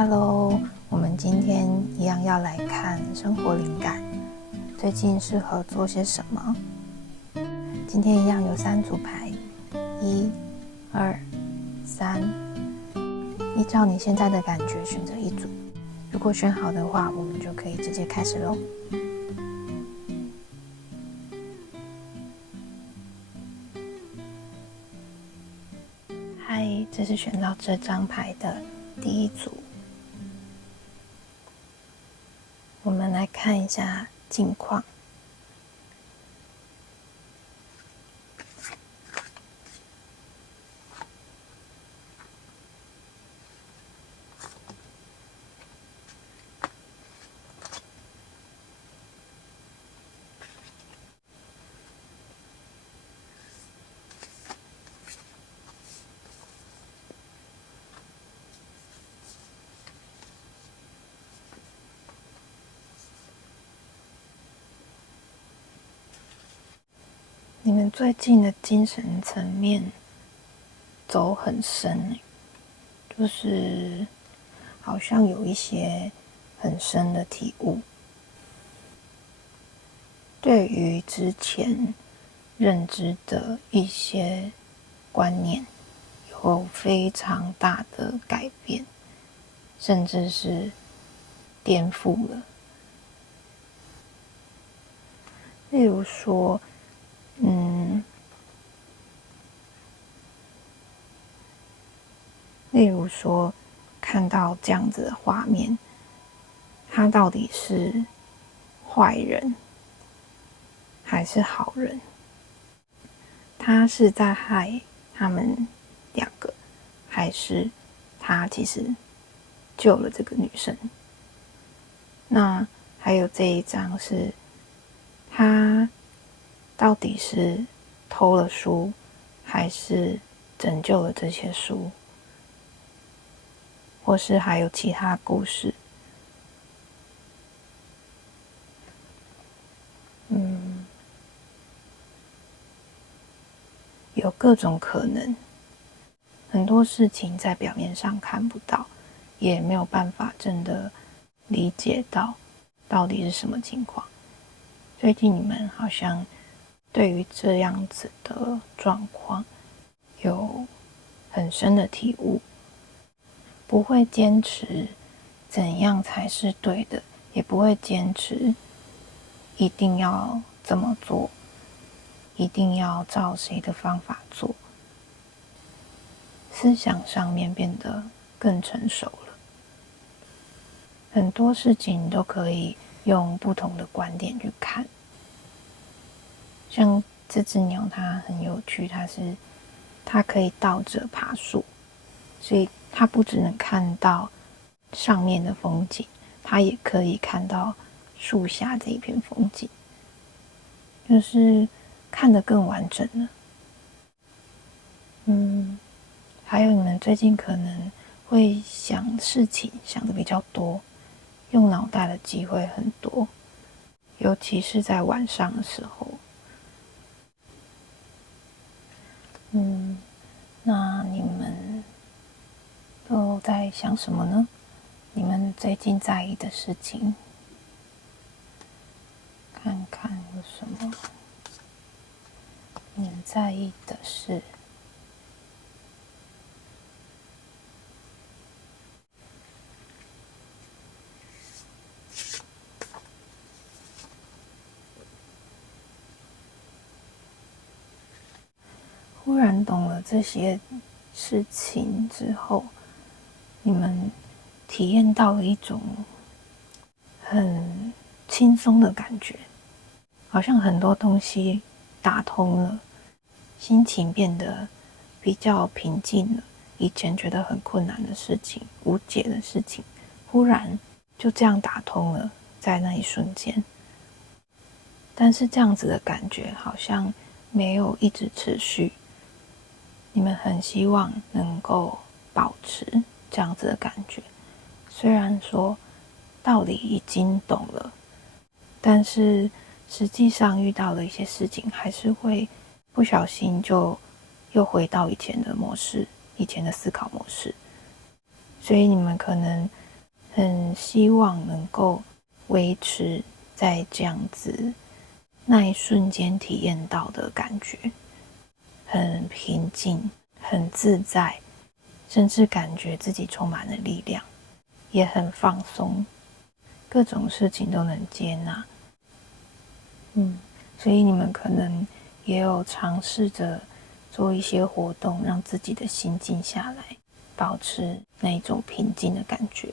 Hello，我们今天一样要来看生活灵感，最近适合做些什么？今天一样有3组牌，1、2、3，依照你现在的感觉选择一组。如果选好的话，我们就可以直接开始咯。嗨，这是选到这张牌的第一组。我们来看一下近况。你们最近的精神层面走很深，就是好像有一些很深的体悟，对于之前认知的一些观念有非常大的改变，甚至是颠覆了。例如说，看到这样子的画面，他到底是坏人还是好人？他是在害他们2个，还是他其实救了这个女生？那还有这一张是，他到底是偷了书，还是拯救了这些书？或是还有其他故事？有各种可能，很多事情在表面上看不到，也没有办法真的理解到底是什么情况。最近你们好像对于这样子的状况有很深的体悟，不会坚持怎样才是对的，也不会坚持一定要这么做，一定要照谁的方法做。思想上面变得更成熟了，很多事情都可以用不同的观点去看。像这只鸟它很有趣，它可以倒着爬树，所以它不只能看到上面的风景，它也可以看到树下这一片风景，就是看得更完整了。还有你们最近可能会想事情想得比较多，用脑袋的机会很多，尤其是在晚上的时候。那你们都在想什么呢？你们最近在意的事情，看看有什么你们在意的事。忽然懂了这些事情之后，你们体验到了一种很轻松的感觉，好像很多东西打通了，心情变得比较平静了。以前觉得很困难的事情、无解的事情，忽然就这样打通了，在那一瞬间。但是这样子的感觉好像没有一直持续。你们很希望能够保持这样子的感觉，虽然说道理已经懂了，但是实际上遇到的一些事情还是会不小心就又回到以前的模式，以前的思考模式。所以你们可能很希望能够维持在这样子那一瞬间体验到的感觉，很平静，很自在，甚至感觉自己充满了力量，也很放松，各种事情都能接纳。所以你们可能也有尝试着做一些活动，让自己的心静下来，保持那一种平静的感觉。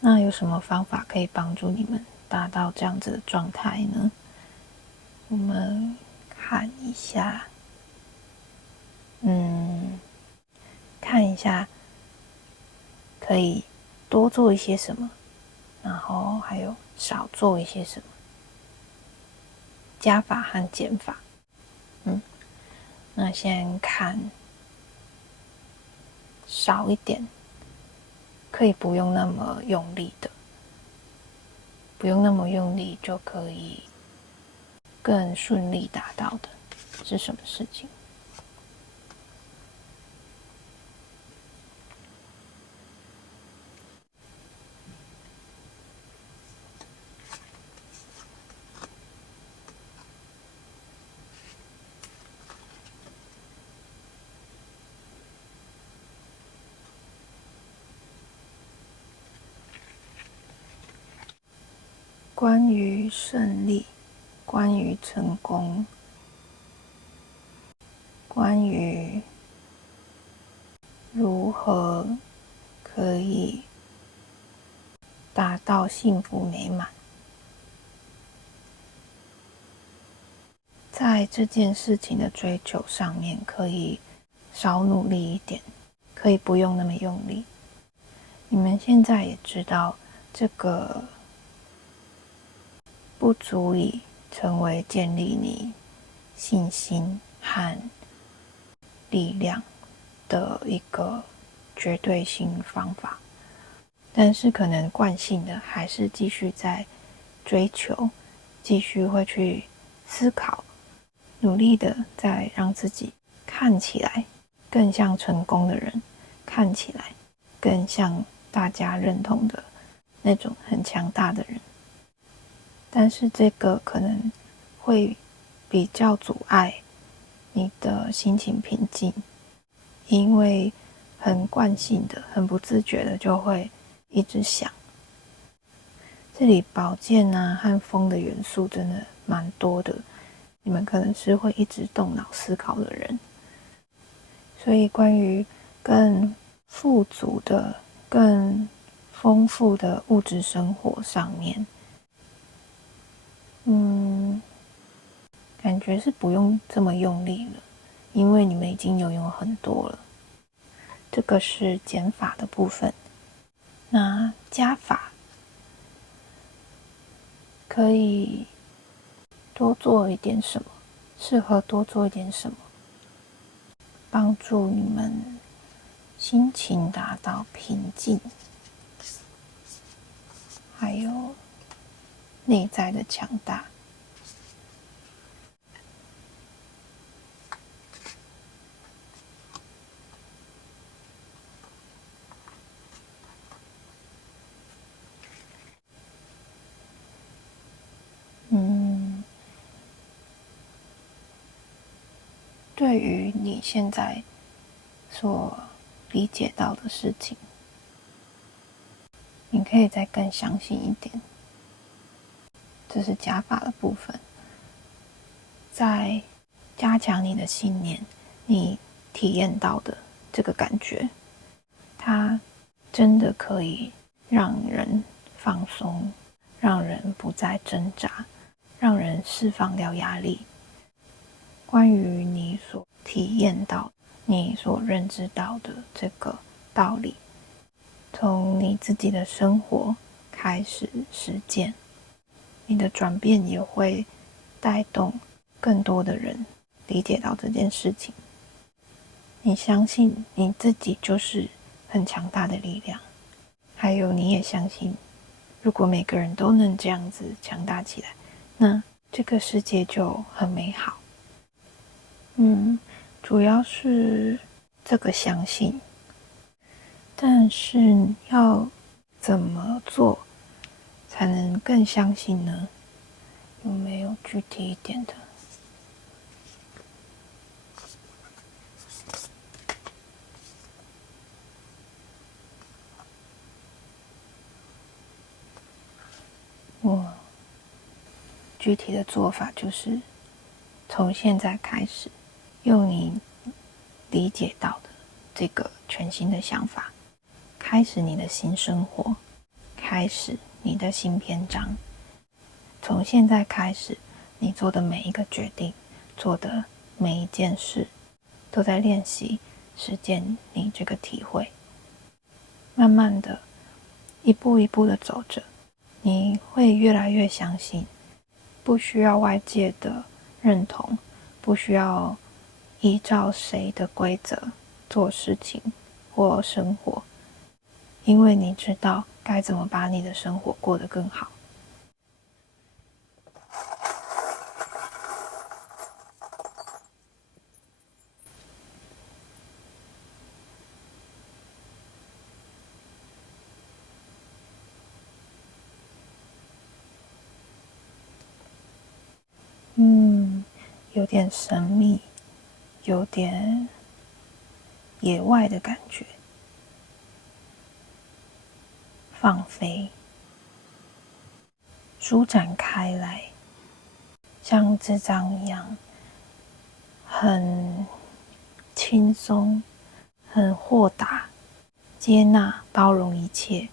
那有什么方法可以帮助你们达到这样子的状态呢？我们看一下，看一下可以多做一些什么，然后还有少做一些什么，加法和减法。那先看少一点，可以不用那么用力的，不用那么用力就可以更顺利达到的是什么事情？关于胜利，关于成功，关于如何可以达到幸福美满，在这件事情的追求上面可以少努力一点，可以不用那么用力。你们现在也知道，这个不足以成为建立你信心和力量的一个绝对性方法，但是可能惯性的还是继续在追求，继续会去思考，努力的在让自己看起来更像成功的人，看起来更像大家认同的那种很强大的人。但是这个可能会比较阻碍你的心情平静，因为很惯性的、很不自觉的就会一直想。这里宝剑啊和风的元素真的蛮多的，你们可能是会一直动脑思考的人，所以关于更富足的、更丰富的物质生活上面，感觉是不用这么用力了，因为你们已经拥有很多了。这个是减法的部分。那加法可以多做一点什么？适合多做一点什么，帮助你们心情达到平静，还有内在的强大。对于你现在所理解到的事情，你可以再更相信一点。这是加法的部分，在加强你的信念，你体验到的这个感觉，它真的可以让人放松，让人不再挣扎，让人释放掉压力。关于你所体验到、你所认知到的这个道理，从你自己的生活开始实践，你的转变也会带动更多的人理解到这件事情。你相信你自己就是很强大的力量，还有你也相信，如果每个人都能这样子强大起来，那这个世界就很美好。主要是这个相信，但是要怎么做才能更相信呢？有没有具体一点的？我具体的做法就是从现在开始，用你理解到的这个全新的想法，开始你的新生活，开始你的新篇章。从现在开始，你做的每一个决定，做的每一件事，都在练习实践你这个体会。慢慢的，一步一步的走着，你会越来越相信，不需要外界的认同，不需要依照谁的规则做事情或生活，因为你知道该怎么把你的生活过得更好。有点神秘，有点野外的感觉，放飞，舒展开来，像这张一样，很轻松，很豁达，接纳、包容一切。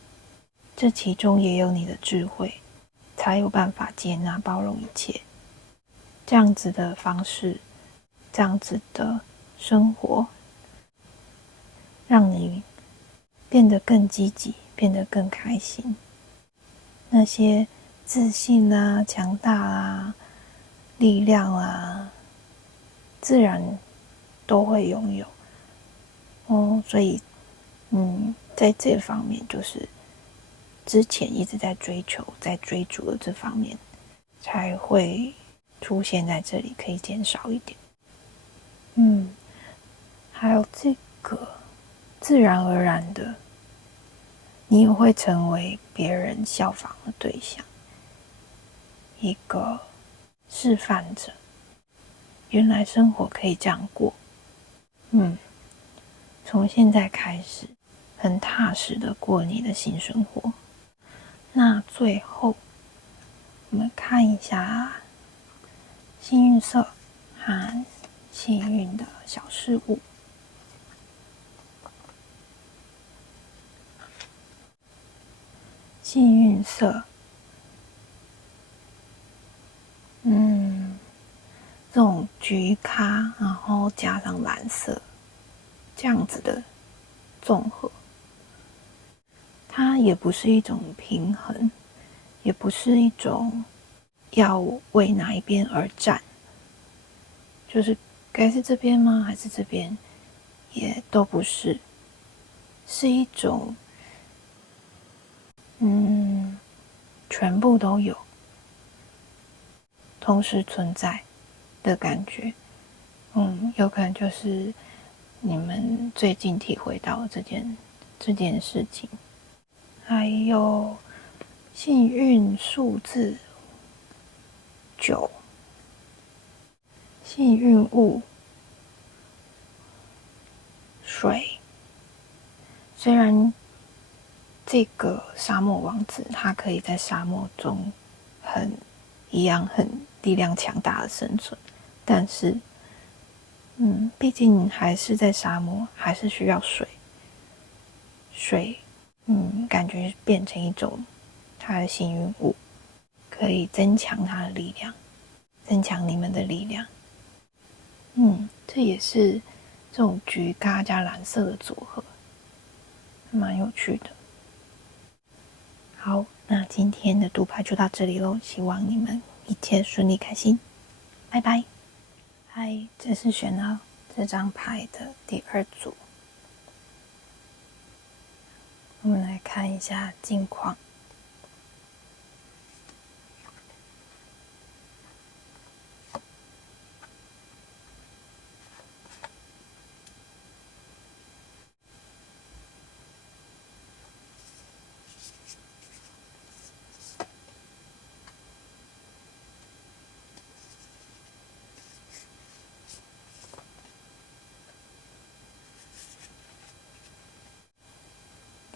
这其中也有你的智慧，才有办法接纳、包容一切。这样子的方式，这样子的生活，让你变得更积极，变得更开心。那些自信啊、强大啊、力量啊，自然都会拥有。所以，在这方面，就是之前一直在追求、在追逐的这方面，才会出现在这里，可以减少一点。还有这个自然而然的，你也会成为别人效仿的对象，一个示范者。原来生活可以这样过。从现在开始，很踏实的过你的新生活。那最后，我们看一下幸运色和幸运的小事物。幸运色，这种橘咖，然后加上蓝色，这样子的综合，它也不是一种平衡，也不是一种要为哪一边而战，就是该是这边吗？还是这边？也都不是，是一种全部都有，同时存在的感觉。有可能就是你们最近体会到这件事情。还有幸运数字9，幸运物水。虽然这个沙漠王子他可以在沙漠中很力量强大的生存，但是毕竟还是在沙漠，还是需要水。感觉变成一种他的幸运物，可以增强他的力量，增强你们的力量。这也是这种橘咖加蓝色的组合，蛮有趣的。好，那今天的读牌就到这里咯，希望你们一切顺利开心，拜拜。嗨，这是选到这张牌的第2组，我们来看一下近况。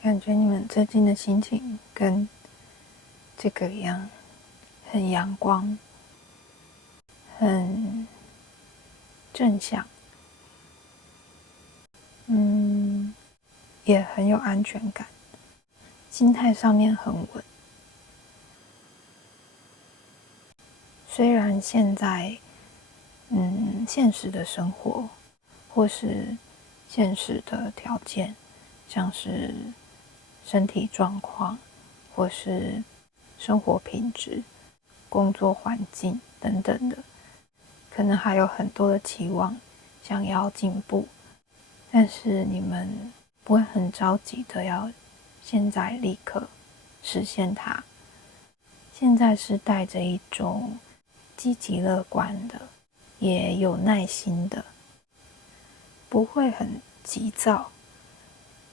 感觉你们最近的心情跟这个一样，很阳光，很正向，也很有安全感，心态上面很稳。虽然现在，现实的生活或是现实的条件，像是身体状况，或是生活品质、工作环境等等的，可能还有很多的期望，想要进步，但是你们不会很着急的要现在立刻实现它。现在是带着一种积极乐观的，也有耐心的，不会很急躁，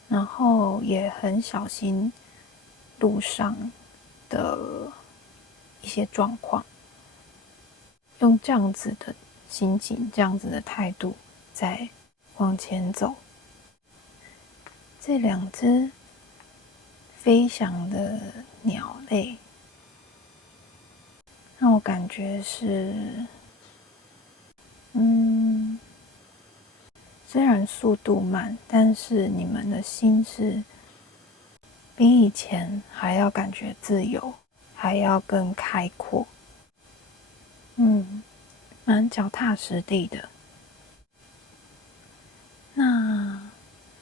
然后也很小心路上的一些状况，用这样子的心情、这样子的态度再往前走。这两只飞翔的鸟类让我感觉是，虽然速度慢，但是你们的心是比以前还要感觉自由，还要更开阔，蛮脚踏实地的。那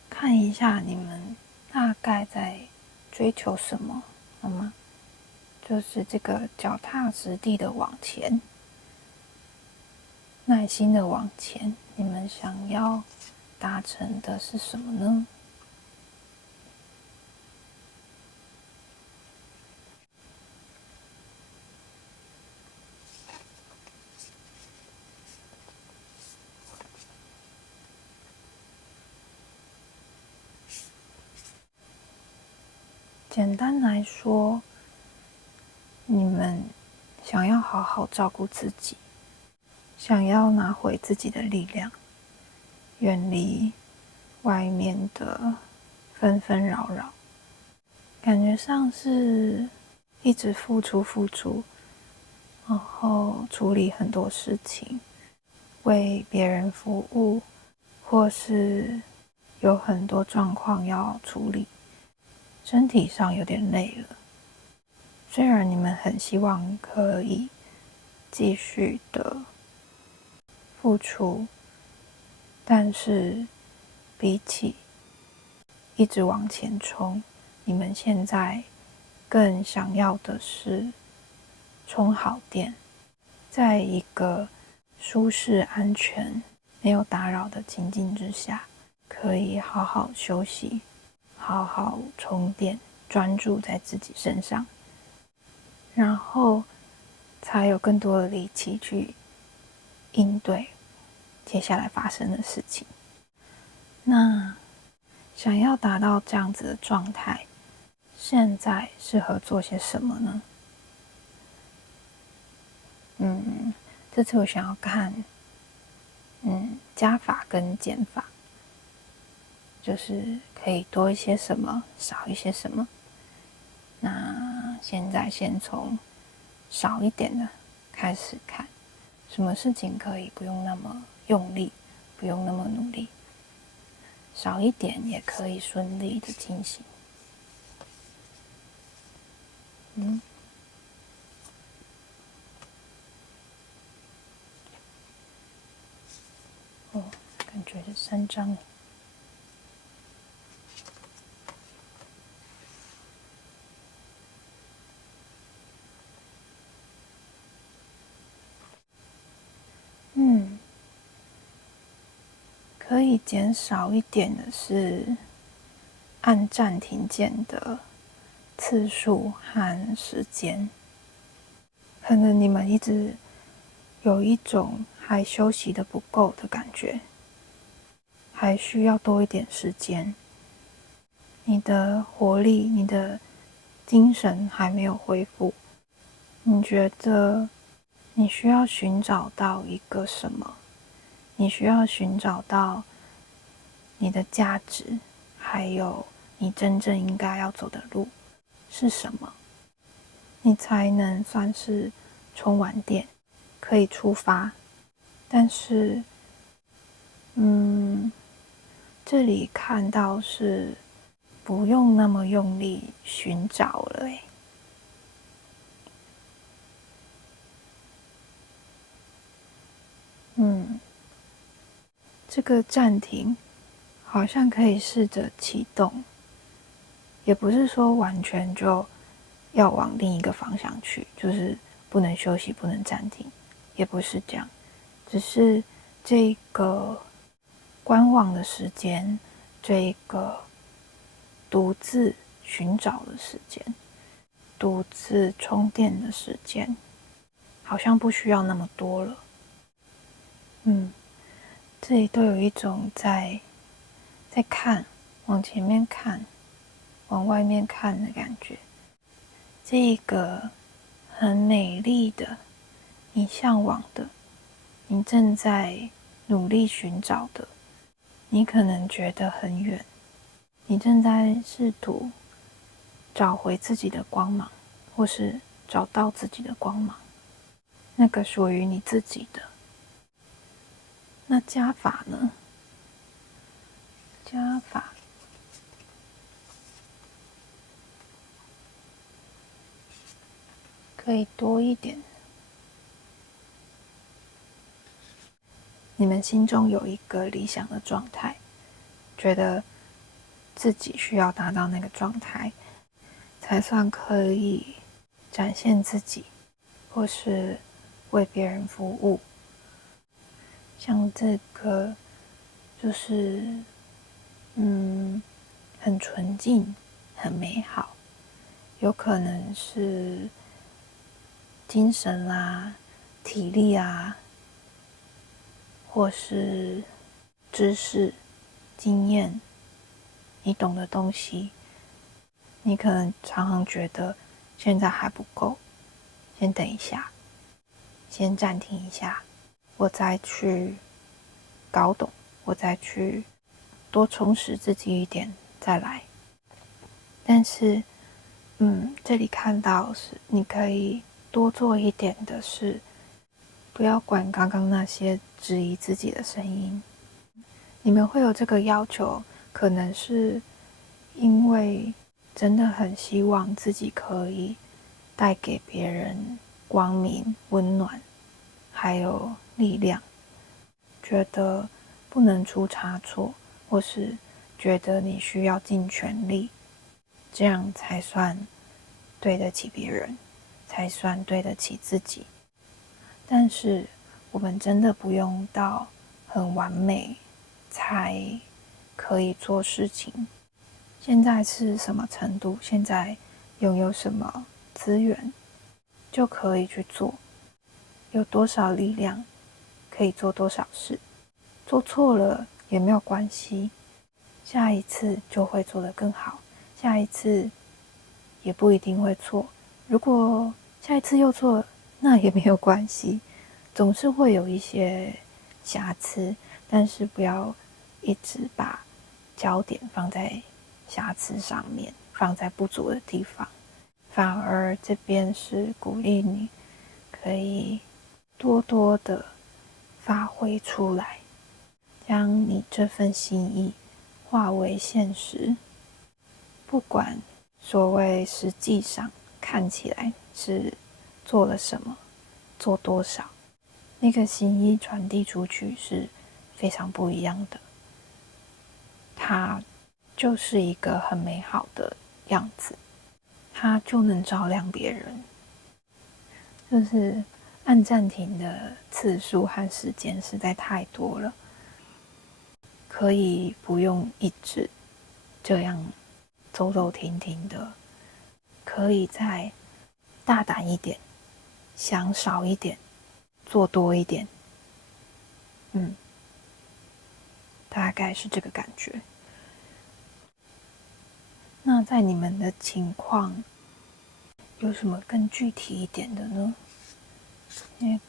看一下你们大概在追求什么，好吗？就是这个脚踏实地的往前，耐心的往前，你们想要达成的是什么呢？简单来说，你们想要好好照顾自己，想要拿回自己的力量，远离外面的纷纷扰扰，感觉上是一直付出，然后处理很多事情，为别人服务，或是有很多状况要处理，身体上有点累了。虽然你们很希望可以继续的付出，但是比起一直往前冲，你们现在更想要的是充好电，在一个舒适、安全、没有打扰的情境之下，可以好好休息，好好充电，专注在自己身上，然后才有更多的力气去应对接下来发生的事情。那想要达到这样子的状态，现在适合做些什么呢？这次我想要看，加法跟减法，就是可以多一些什么，少一些什么。那现在先从少一点的开始看，什么事情可以不用那么用力，不用那么努力，少一点也可以顺利的进行。感觉是3张。可以减少一点的是按暂停键的次数和时间。可能你们一直有一种还休息的不够的感觉，还需要多一点时间。你的活力、你的精神还没有恢复，你觉得你需要寻找到一个什么？你需要寻找到你的价值，还有你真正应该要走的路是什么，你才能算是充完电，可以出发。但是，这里看到是不用那么用力寻找了诶。这个暂停好像可以试着启动，也不是说完全就要往另一个方向去，就是不能休息，不能暂停，也不是这样，只是这个观望的时间，这个独自寻找的时间，独自充电的时间，好像不需要那么多了。这里都有一种在看，往前面看，往外面看的感觉。这个很美丽的，你向往的，你正在努力寻找的，你可能觉得很远，你正在试图找回自己的光芒，或是找到自己的光芒，那个属于你自己的。那加法呢？加法可以多一点。你们心中有一个理想的状态，觉得自己需要达到那个状态，才算可以展现自己，或是为别人服务。像这个就是很纯净，很美好，有可能是精神啦、体力啊，或是知识、经验，你懂的东西，你可能常常觉得现在还不够，先等一下，先暂停一下，我再去搞懂，我再去多充实自己一点，再来。但是，这里看到是你可以多做一点的是，不要管刚刚那些质疑自己的声音。你们会有这个要求，可能是因为真的很希望自己可以带给别人光明、温暖，还有力量，觉得不能出差错，或是觉得你需要尽全力，这样才算对得起别人，才算对得起自己。但是我们真的不用到很完美才可以做事情。现在是什么程度，现在拥有什么资源就可以去做，有多少力量可以做多少事，做错了也没有关系，下一次就会做得更好，下一次也不一定会错，如果下一次又错了，那也没有关系，总是会有一些瑕疵，但是不要一直把焦点放在瑕疵上面，放在不足的地方，反而这边是鼓励你可以多多的发挥出来，将你这份心意化为现实。不管所谓实际上看起来是做了什么，做多少，那个心意传递出去是非常不一样的。它就是一个很美好的样子，它就能照亮别人。就是按暂停的次数和时间实在太多了，可以不用一直这样走走停停的，可以再大胆一点，想少一点，做多一点。大概是这个感觉。那在你们的情况，有什么更具体一点的呢？因为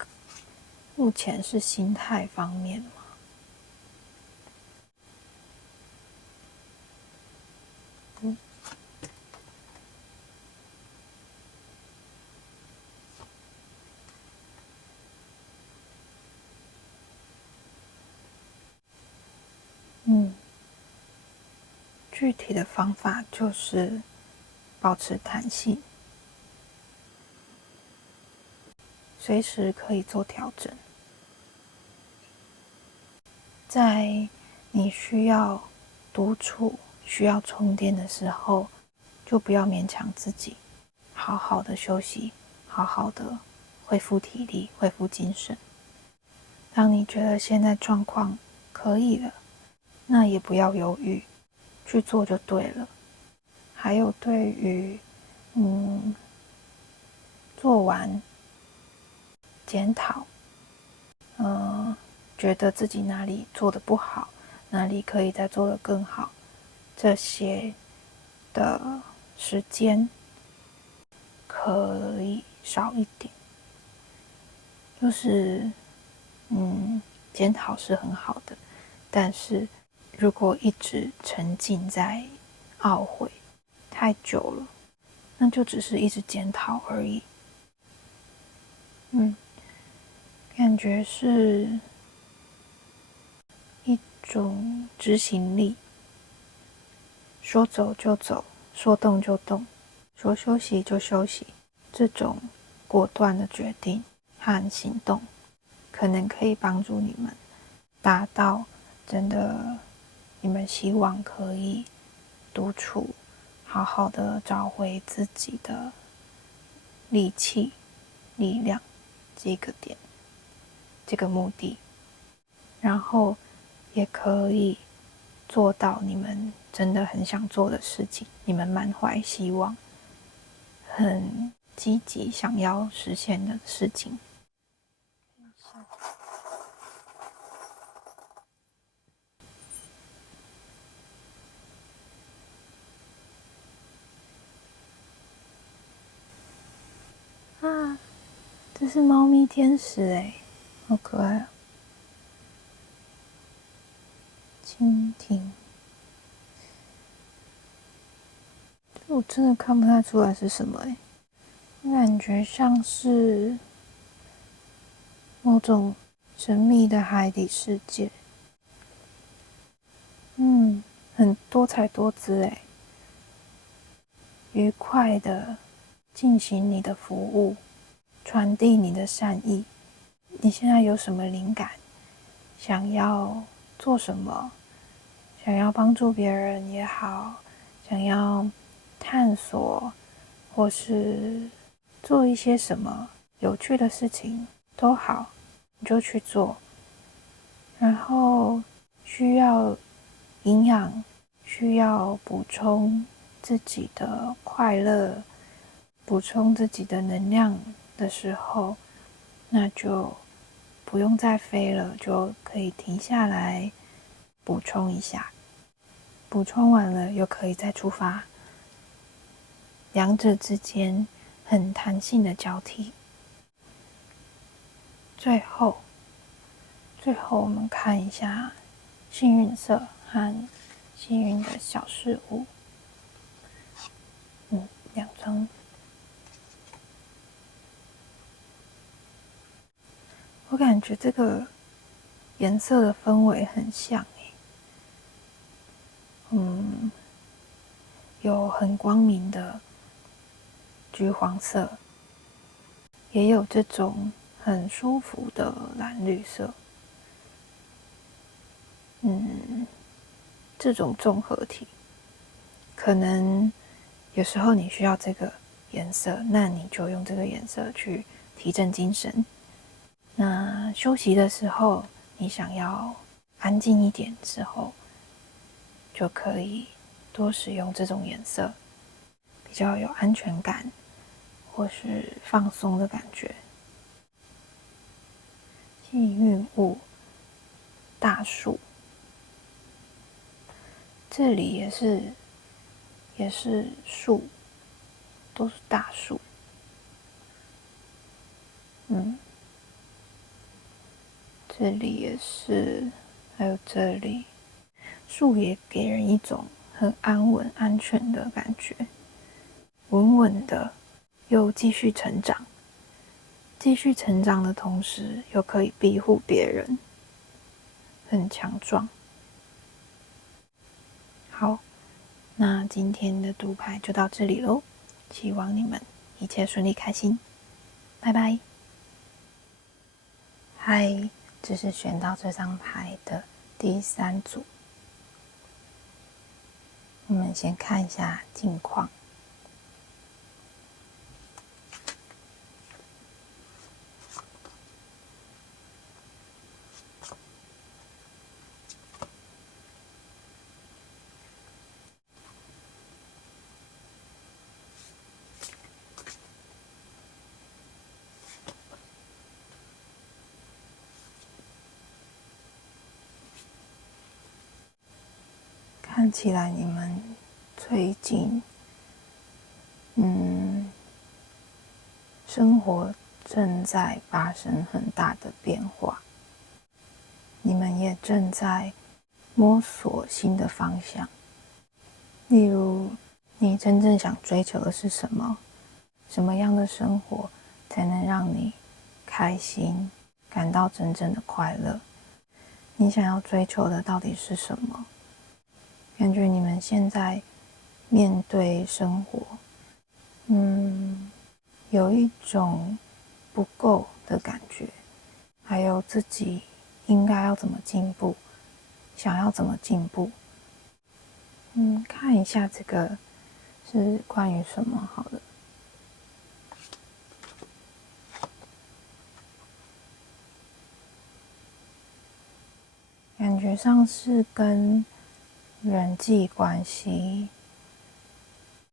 目前是心态方面嘛。步。具体的方法就是保持弹性，随时可以做调整。在你需要独处、需要充电的时候，就不要勉强自己，好好的休息，好好的恢复体力、恢复精神。当你觉得现在状况可以了，那也不要犹豫，去做就对了。还有对于做完检讨，觉得自己哪里做得不好，哪里可以再做得更好，这些的时间可以少一点。就是检讨是很好的，但是如果一直沉浸在懊悔太久了，那就只是一直检讨而已。感觉是一种执行力，说走就走，说动就动，说休息就休息，这种果断的决定和行动，可能可以帮助你们达到真的你们希望可以独处，好好的找回自己的力气、力量这个点，这个目的，然后也可以做到你们真的很想做的事情，你们满怀希望，很积极想要实现的事情。啊，这是猫咪天使欸，好可爱啊！蜻蜓，我真的看不太出来是什么欸，感觉像是某种神秘的海底世界。很多彩多姿欸，愉快的进行你的服务，传递你的善意。你现在有什么灵感？想要做什么？想要帮助别人也好，想要探索，或是做一些什么有趣的事情都好，你就去做。然后需要营养，需要补充自己的快乐，补充自己的能量的时候，那就不用再飞了，就可以停下来补充一下。补充完了又可以再出发，两者之间很弹性的交替。最后我们看一下幸运色和幸运的小事物。2张。我感觉这个颜色的氛围很像有很光明的橘黄色，也有这种很舒服的蓝绿色。这种综合体，可能有时候你需要这个颜色，那你就用这个颜色去提振精神。那休息的时候，你想要安静一点之后，就可以多使用这种颜色，比较有安全感或是放松的感觉。幸运物，大树，这里也是树，都是大树。这里也是，还有这里，树也给人一种很安稳、安全的感觉，稳稳的，又继续成长。继续成长的同时，又可以庇护别人，很强壮。好，那今天的读牌就到这里咯，希望你们一切顺利开心，拜拜。嗨，这是选到这张牌的第3组，我们先看一下近况。看起来你们最近，生活正在发生很大的变化，你们也正在摸索新的方向。例如，你真正想追求的是什么？什么样的生活才能让你开心，感到真正的快乐？你想要追求的到底是什么？感觉你们现在面对生活，有一种不够的感觉，还有自己应该要怎么进步，想要怎么进步。看一下这个是关于什么好了。感觉上是跟人际关系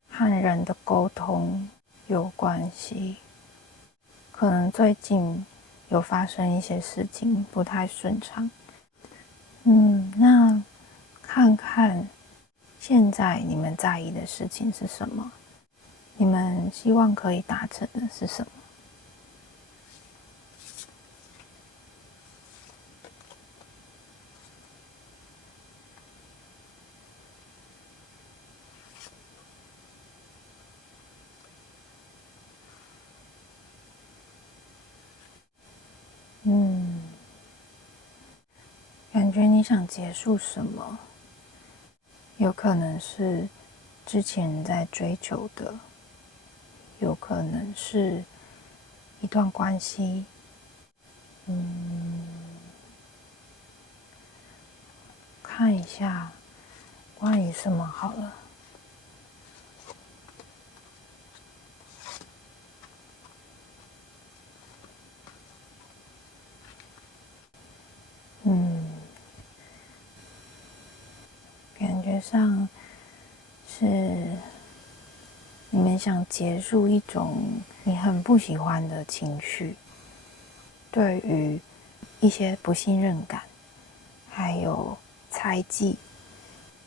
和人的沟通有关系，可能最近有发生一些事情不太顺畅。那看看现在你们在意的事情是什么？你们希望可以达成的是什么？感觉你想结束什么？有可能是之前在追求的，有可能是一段关系，看一下关于什么好了。感觉上是你们想结束一种你很不喜欢的情绪，对于一些不信任感，还有猜忌、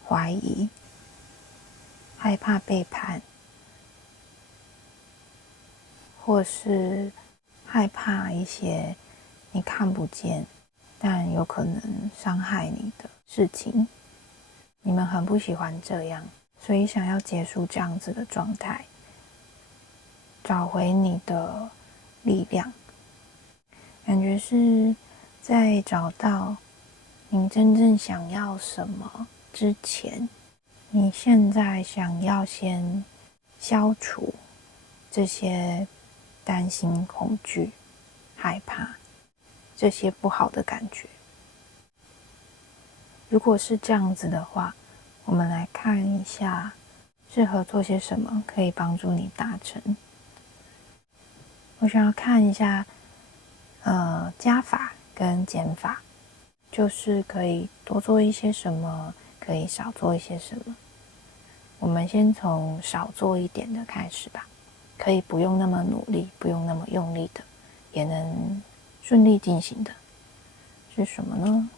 怀疑、害怕背叛，或是害怕一些你看不见但有可能伤害你的事情。你们很不喜欢这样，所以想要结束这样子的状态，找回你的力量。感觉是在找到你真正想要什么之前，你现在想要先消除这些担心、恐惧、害怕，这些不好的感觉。如果是这样子的话，我们来看一下适合做些什么可以帮助你达成。我想要看一下加法跟减法，就是可以多做一些什么，可以少做一些什么。我们先从少做一点的开始吧，可以不用那么努力，不用那么用力的，也能顺利进行的，是什么呢？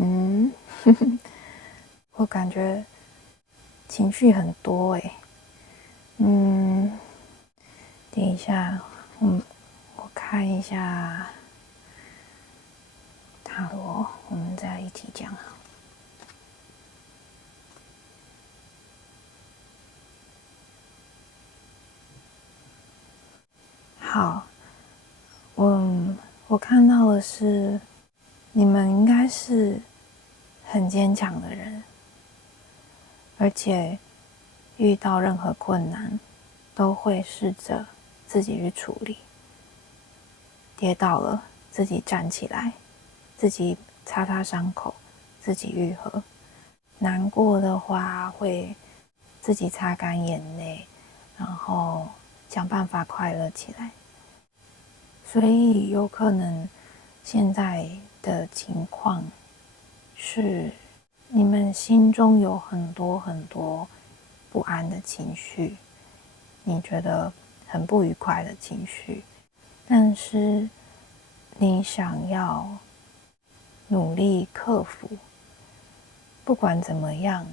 嗯，我感觉情绪很多欸。等一下，我看一下塔罗，我们再一起讲。好，我看到的是，你们应该是很坚强的人，而且遇到任何困难都会试着自己去处理。跌倒了，自己站起来，自己擦擦伤口，自己愈合。难过的话会自己擦干眼泪，然后想办法快乐起来。所以有可能现在的情况是你们心中有很多很多不安的情绪，你觉得很不愉快的情绪，但是你想要努力克服。不管怎么样，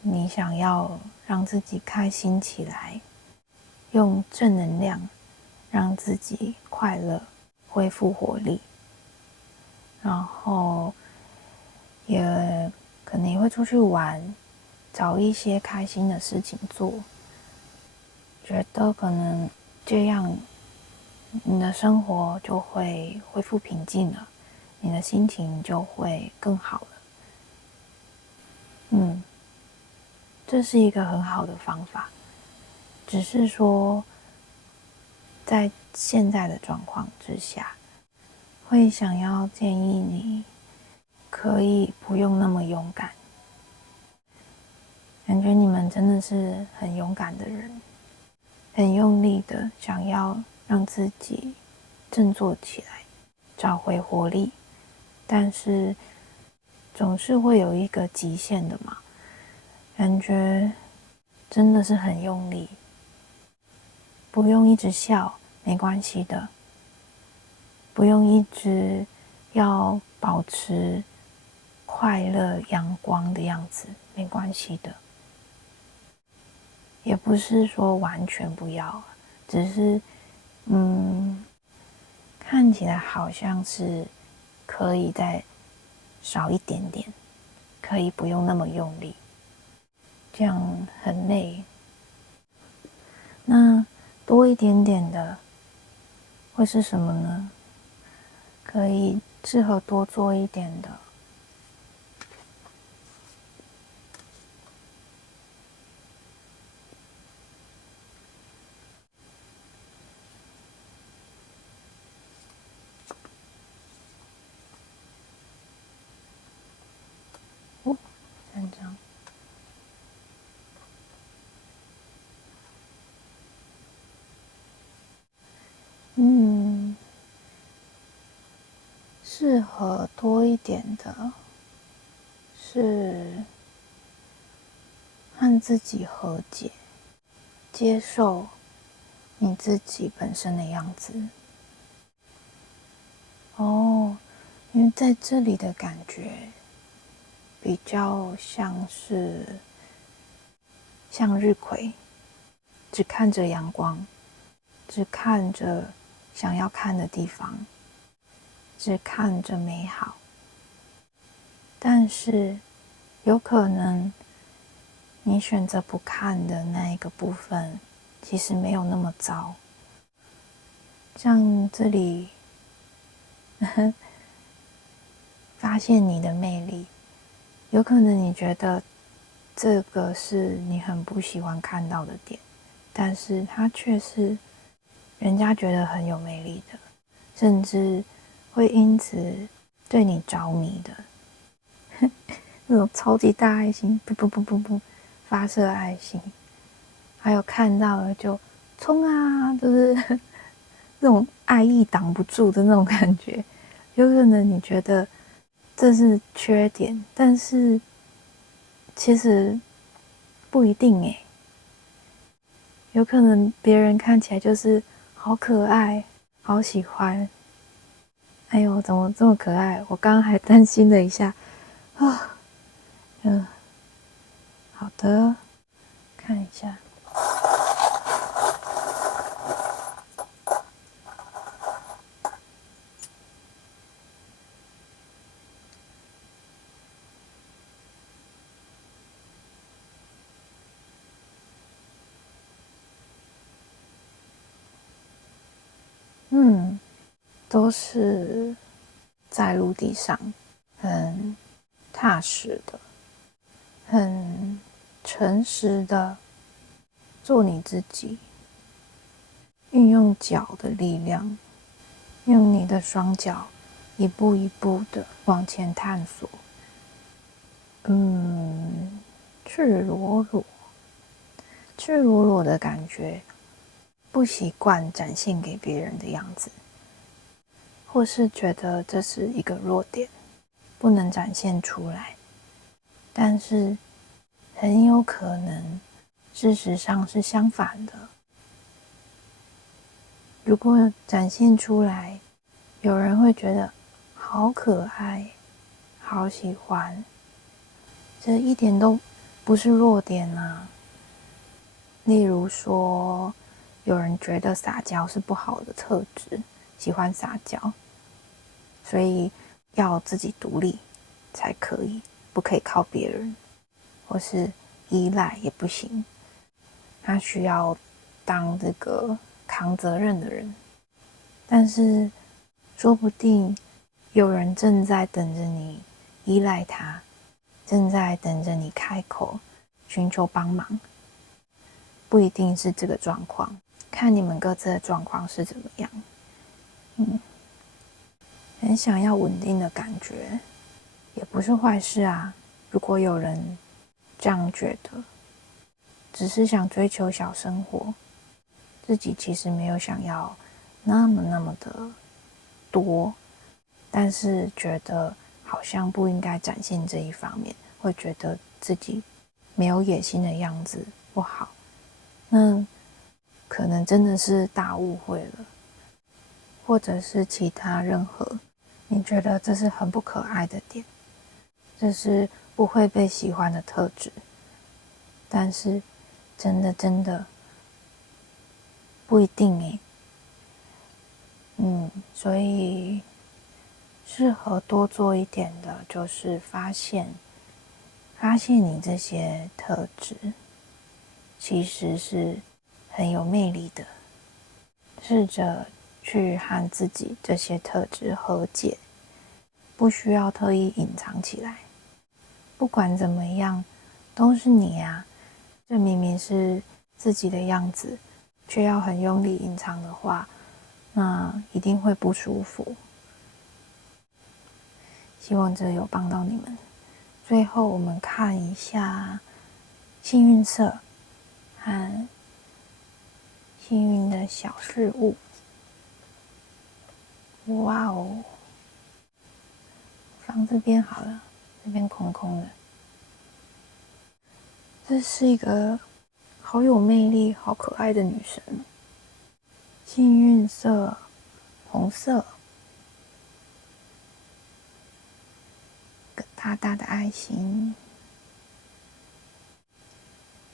你想要让自己开心起来，用正能量让自己快乐，恢复活力，然后也可能也会出去玩，找一些开心的事情做，觉得可能这样你的生活就会恢复平静了，你的心情就会更好了。这是一个很好的方法，只是说在现在的状况之下，会想要建议你可以不用那么勇敢。感觉你们真的是很勇敢的人，很用力的想要让自己振作起来，找回活力，但是总是会有一个极限的嘛。感觉真的是很用力，不用一直笑，没关系的，不用一直要保持快乐阳光的样子，没关系的。也不是说完全不要，只是看起来好像是可以再少一点点，可以不用那么用力，这样很累。那多一点点的会是什么呢？可以适合多做一点的。3张。适合多一点的是和自己和解，接受你自己本身的样子。因为在这里的感觉比较像是向日葵，只看着阳光，只看着想要看的地方，只看着美好。但是有可能你选择不看的那一个部分其实没有那么糟。像这里发现你的魅力，有可能你觉得这个是你很不喜欢看到的点，但是它却是人家觉得很有魅力的，甚至会因此对你着迷的那种超级大爱心，不发射爱心，还有看到了就冲啊，就是这种爱意挡不住的那种感觉。有可能你觉得这是缺点，但是其实不一定耶。有可能别人看起来就是好可爱，好喜欢。哎呦，怎么这么可爱？我刚刚还担心了一下，啊，好的，看一下。都是在陆地上很踏实的、很诚实的做你自己，运用脚的力量，用你的双脚一步一步的往前探索。赤裸裸，赤裸裸的感觉，不习惯展现给别人的样子，或是觉得这是一个弱点，不能展现出来。但是很有可能，事实上是相反的。如果展现出来，有人会觉得好可爱，好喜欢，这一点都不是弱点啊。例如说，有人觉得撒娇是不好的特质，喜欢撒娇，所以要自己独立才可以，不可以靠别人，或是依赖也不行。他需要当这个扛责任的人，但是说不定有人正在等着你依赖他，正在等着你开口寻求帮忙。不一定是这个状况，看你们各自的状况是怎么样。很想要稳定的感觉，也不是坏事啊。如果有人这样觉得，只是想追求小生活，自己其实没有想要那么的多，但是觉得好像不应该展现这一方面，会觉得自己没有野心的样子不好，那可能真的是大误会了，或者是其他任何你觉得这是很不可爱的点，这是不会被喜欢的特质，但是真的不一定耶。所以适合多做一点的就是发现你这些特质其实是很有魅力的，试着去和自己这些特质和解，不需要特意隐藏起来。不管怎么样，都是你啊，这明明是自己的样子，却要很用力隐藏的话，那一定会不舒服。希望这有帮到你们。最后我们看一下幸运色和幸运的小事物。哇哦，放这边好了，这边空空的。这是一个好有魅力、好可爱的女生。幸运色红色，个大大的爱心。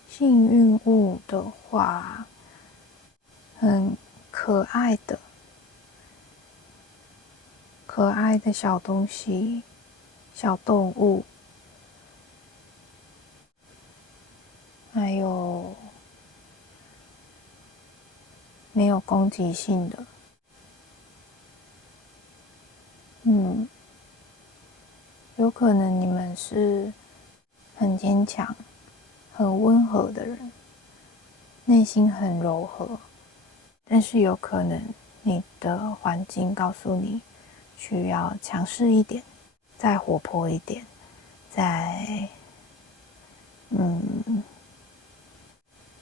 幸运物的话，很可爱的小东西、小动物，还有没有攻击性的。有可能你们是很坚强、很温和的人，内心很柔和，但是有可能你的环境告诉你需要强势一点，再活泼一点，再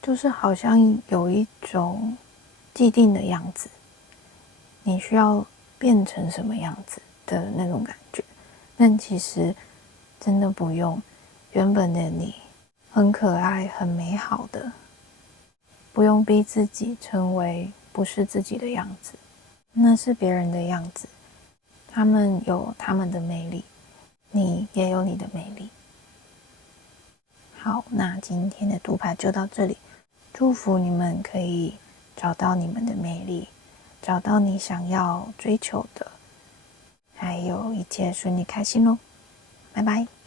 就是好像有一种既定的样子，你需要变成什么样子的那种感觉，但其实真的不用，原本的你很可爱、很美好的，不用逼自己成为不是自己的样子，那是别人的样子，他们有他们的魅力，你也有你的美丽。好，那今天的读牌就到这里，祝福你们可以找到你们的魅力，找到你想要追求的，还有一切顺利开心咯。拜拜。